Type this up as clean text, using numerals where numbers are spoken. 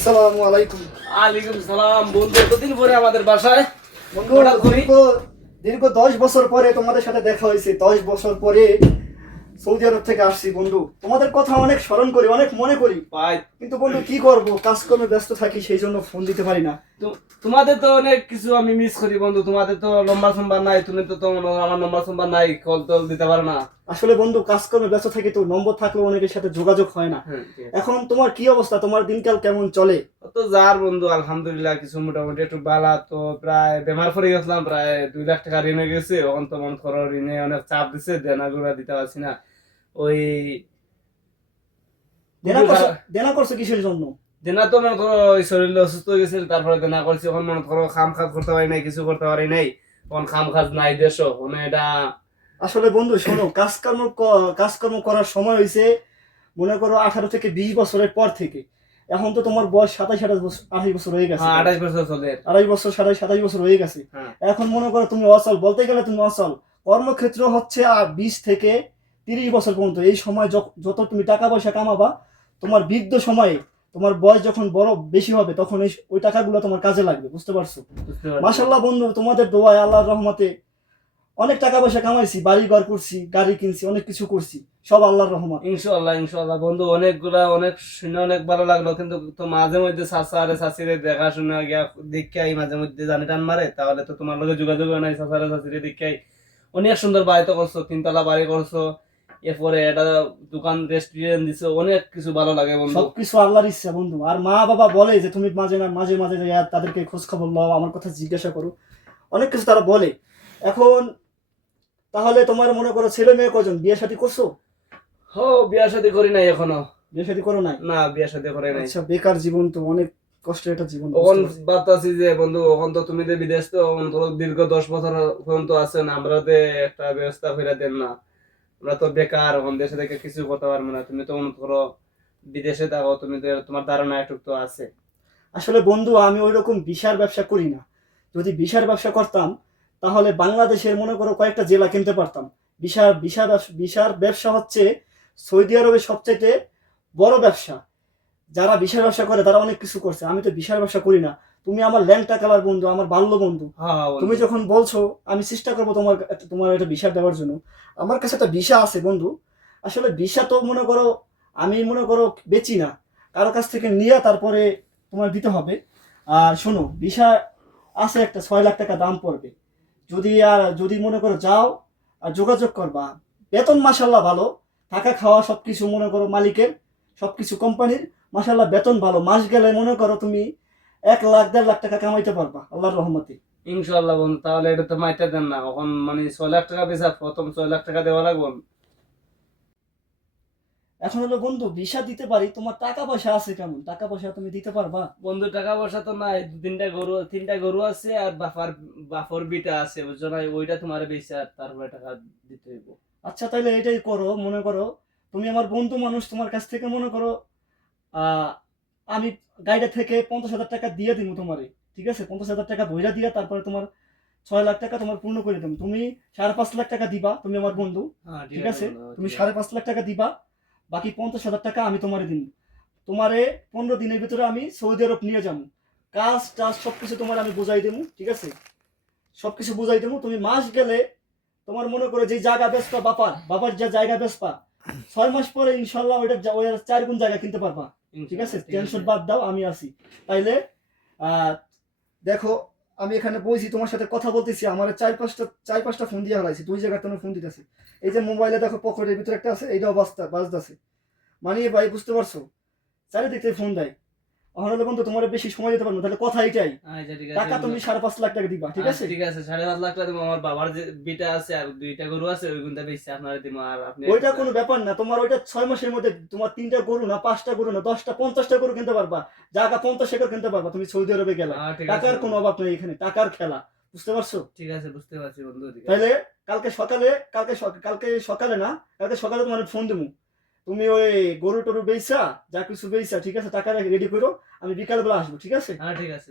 আসসালামু আলাইকুম। ওয়ালাইকুম সালাম। বন্ধু এতদিন পরে আমাদের বাসায় বন্ধু, হঠাৎ করে দীর্ঘ 10 বছর পরে তোমাদের সাথে দেখা হয়েছে। 10 বছর পরে সৌদি আরব থেকে আসছি বন্ধু। তোমাদের কথা অনেক স্মরণ করি, অনেক মনে করি, ভাই কিন্তু বন্ধু কি করব, কাজকর্মে ব্যস্ত থাকি, সেই জন্য ফোন দিতে পারি না। তোমাদের তো অনেক কিছু আমি মিস করি বন্ধু। তোমাদের তো লম্বা সম্বার নাই, তুমি তো আমার লম্বা সম্বার নাই, কল টল দিতে পারো না। আসলে বন্ধু কাজকর্মে ব্যস্ত থাকি, তো নম্বর থাকলেও অনেকের সাথে যোগাযোগ হয় না। হ্যাঁ, ঠিক আছে। এখন তোমার কি অবস্থা, তোমার দিনকাল কেমন চলে? তো যার বন্ধু আলহামদুলিল্লাহ কিছু মোটামুটি একটু বালা। তো প্রায় বেমার পড়ে গেছিলাম, প্রায় 2 লাখ টাকা ঋণে গেছে। এখন তো মন করো ঋণে অনেক চাপ দিছে, দেনাগুলা দিতে পারছি না। ওই দেনা করছো কিসের জন্য? দেনা তো মনে করো ওই শরীরে অসুস্থ হয়ে গেছিল, তারপরে দেনা করছি। এখন মনে করো খাম খাজ করতে পারি নাই, কিছু করতে পারি নাই। এখন খাম খাজ নাই দেশো মানে এটা। আসলে বন্ধু শোনো, কাজকর্ম করার সময় হয়েছে মনে করো 18 থেকে 20 বছরের পর থেকে। এখন তো তোমার বয়স 27-28 বছর, 28 বছর হয়ে গেছে। হ্যাঁ, 28 বছর চলে। 28 বছর, 27 বছর হয়ে গেছে। হ্যাঁ, এখন মনে করো তুমি অচল, বলতে গেলে তুমি অচল। কর্মক্ষেত্র হচ্ছে আর 20 থেকে 30 বছর পর্যন্ত। এই সময় যত তুমি টাকা পয়সা কামাবা, তোমার বৃদ্ধ সময়ে তোমার বয়স যখন বড় বেশি হবে, তখন ওই টাকাগুলো তোমার কাজে লাগবে, বুঝতে পারছো? বুঝতে পারছি। মাশাল্লাহ বন্ধু, তোমাদের দোয়ায় আল্লাহর রহমতে অনেক টাকা পয়সা কামাইছি, বাড়ি ঘর করছি, গাড়ি কিনছি, অনেক কিছু করছি, সব আল্লাহর রহমত। ইনশাআল্লাহ ইনশাআল্লাহ বন্ধু, অনেকগুলা অনেক শুনে অনেক ভালো লাগলো। কিন্তু তো মাঝে মধ্যে চাচা আরে চাচিরে দেখাশোনা গিয়া দেখাই মাঝে মধ্যে জানি টান মারে, তাহলে তো তোমার লগে যোগাযোগ হয় নাই। চাচা আরে চাচিরে দেখাই অনেক সুন্দর বাড়িতে করছো, 3 তলা বাড়ি করছো, এরপরে একটা দোকান রেস্টুরেন্ট দিছো, অনেক কিছু ভালো লাগে বন্ধু। সবকিছু আল্লাহর ইচ্ছা বন্ধু। আর মা বাবা বলে যে তুমি মাঝে মাঝে যাইয়া তাদেরকে খোঁজ খবর লও, আমার কথা জিজ্ঞাসা করো, অনেক কিছু তারা বলে। এখন তাহলে তোমার মনে করো ছেলে মেয়ে কজন, বিয়ে শাদী করছো? হো, বিয়া শাদী করি নাই এখনো। বিয়ে শাদী করো নাই? না, বিয়া শাদী করে নাই। আচ্ছা, বেকার জীবন তো অনেক কষ্টের একটা জীবন, এখন বুঝতে পারছি। ভাবতাছি যে বন্ধু, এখন তো তুমি যে বিদেশ, তো এখন তো দীর্ঘ 10 বছর পর্যন্ত আছেন, আমরা তো একটা ব্যবস্থা করে দেন না। আমরা তো বেকার, এখন দেশে থেকে কিছু করতে পারবো না। তুমি তো মনে করো বিদেশে থাকো, তুমি তো তোমার ধারণা একটু তো আছে। আসলে বন্ধু আমি ওই রকম বিশার ব্যবসা করি না। যদি বিশার ব্যবসা করতাম, তাহলে বাংলাদেশের মনে করো কয়েকটা জেলা কিনতে পারতাম। বিশার ব্যবসা হচ্ছে সৌদি আরবের সবচেয়ে বড় ব্যবসা। যারা বিশার ব্যবসা করে তারা অনেক কিছু করছে, আমি তো বিশার ব্যবসা করি না। তুমি আমার ল্যাংটা কালার বন্ধু, আমার বাল্য বন্ধু। হ্যাঁ হ্যাঁ তুমি বন্ধু। যখন বলছো, আমি চেষ্টা করবো তোমার একটা ভিসা দেওয়ার জন্য। আমার কাছে একটা ভিসা আছে বন্ধু। আসলে ভিসা তো মনে করো আমি মনে করো বেচি না, কারো কাছ থেকে নিয়ে তারপরে তোমার দিতে হবে। আর শোনো, ভিসা আছে একটা 6 লাখ টাকা দাম পড়বে। যদি মনে করো যাও আর যোগাযোগ করবা। বেতন মাসাল্লাহ ভালো, থাকা খাওয়া সবকিছু মনে করো মালিকের, সবকিছু কোম্পানির। মাসাল্লাহ বেতন ভালো, মাস গেলে মনে করো তুমি 1 লাখ 1.5 লাখ টাকা কামাইতে পারবা আল্লাহর রহমতে। ইনশাআল্লাহ বন্ধু, তাহলে এটা তো মাইতে দেন না এখন, মানে 6 লাখ টাকা বেচা, প্রথম 6 লাখ টাকা দেওয়া লাগবে। এখন হলো বন্ধু, ভিসা দিতে পারি, তোমার টাকা পয়সা আছে কেমন, টাকা পয়সা তুমি দিতে পারবা? বন্ধু টাকা পয়সা তো নাই, 3টা গরু আছে, আর বাফর বিটা আছে, বুঝছো না? ওইটা তোমার বেশি, আর তারপরে টাকা দিতে হইব। আচ্ছা তাহলে এটাই করো, মনে করো তুমি আমার বন্ধু মানুষ, তোমার কাছ থেকে মনে করো আহ আমি গাড়িটা থেকে 50,000 টাকা দিয়ে দিব তোমারে। ঠিক আছে, 50,000 টাকা ভইরা দিয়া তারপরে তোমার 6 লাখ টাকা তোমার পূর্ণ করে দেবো। তুমি 5.5 লাখ টাকা দিবা, তুমি আমার বন্ধু। হ্যাঁ, ঠিক ঠিক আছে আছে, বন্ধু, তুমি ঠিক আছে। 5.5 লাখ টাকা দিবা, বাকি 50,000 টাকা আমি তোমারে দিব। তোমারে 15 দিনের ভিতরে আমি সৌদি আরব নিয়ে যাবো। কাজ টাজ সবকিছু তোমার আমি বুঝাই দেবো, ঠিক আছে? সবকিছু বুঝাই দেবো। তুমি মাস গেলে তোমার মনে করো যে জায়গা বেচপা, বাবার যে জায়গা বেচপা, 6 মাস পরে ইনশাল্লাহ ওই 4 গুণ জায়গা কিনতে পারবা। ঠিক আছে, ইনশাআল্লাহ, ঠিক টেনশন আছে। বাদ দাও, আমি আছি। তাইলে আহ দেখো, আমি এখানে বইছি, তোমার সাথে কথা বলতেছি, আমার চার পাঁচটা ফোন দিয়ে হারাইছি, 2 জায়গায় তোমার ফোন দিতেছে। এই যে মোবাইলে দেখো পকেটের ভিতরে একটা আছে, এইটাও বাজতেছে। মানে ভাই বুঝতে পারছো, চারিদিক থেকে ফোন দেয়। হলে বন্ধু তোমার বেশি সময় দিতে পারবো না, তাহলে কথা এইটাই। আচ্ছা, ঠিক আছে টাকা বন্ধু। তুমি 5.5 লাখ টাকা দিবা, ঠিক আছে? ঠিক আছে, 5.5 লাখ টাকা দেবো। আমার বাবার যে বিটা আছে আর 2টা গরু আছে, ওই গুনটা বেশি আপনারা দিব। আর আপনি ওইটা কোনো ব্যাপার না, তোমার ওইটা 6 মাসের মধ্যে তোমার 3টা গরু না, 5টা গরু না, 10টা 50টা গরু কিনতে পারবা। জায়গা 50 একর কিনতে পারবা তুমি সৌদি আরবে গেলে। ঠিক আছে টাকার কোনো বন্ধু। অভাব নেই এখানে, টাকার খেলা, বুঝতে পারছো? ঠিক আছে, বুঝতে পারছি বন্ধু, ঠিক আছে। তাইলে কালকে সকালে না, কালকে সকালে তোমার ফোন দেবো। তুমি ওই গরু টরু বেচা, যা কিছু বেচা, ঠিক আছে, টাকা রেডি করো, আমি বিকালবেলা আসবো, ঠিক আছে? ঠিক আছে।